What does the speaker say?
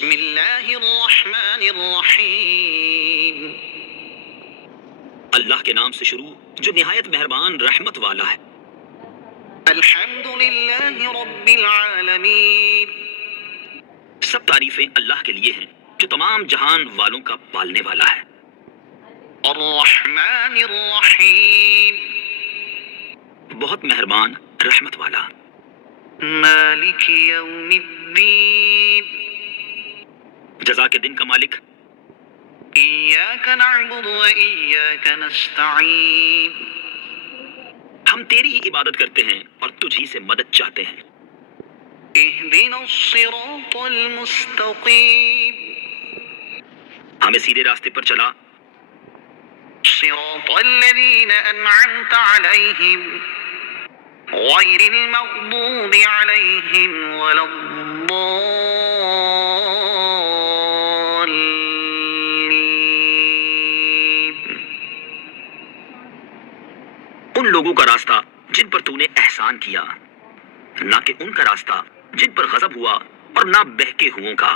بسم اللہ الرحمن الرحیم. اللہ کے نام سے شروع جو نہایت مہربان رحمت والا ہے. الحمد للہ رب العالمین. سب تعریفیں اللہ کے لیے ہیں جو تمام جہان والوں کا پالنے والا ہے. الرحمن الرحیم. بہت مہربان رحمت والا. مالک یوم الدین. جزا کے دن کا مالک. ایاک نعبد و ایاک نستعین. ہم تیری ہی عبادت کرتے ہیں اور تجھ ہی سے مدد چاہتے ہیں. اہدنا الصراط المستقیم. ہمیں سیدھے راستے پر چلا. صراط الذین انعمت علیہم غیر المغضوب علیہم ولا الضالین. ان لوگوں کا راستہ جن پر تو نے احسان کیا، نہ کہ ان کا راستہ جن پر غضب ہوا اور نہ بہکے ہوئوں کا.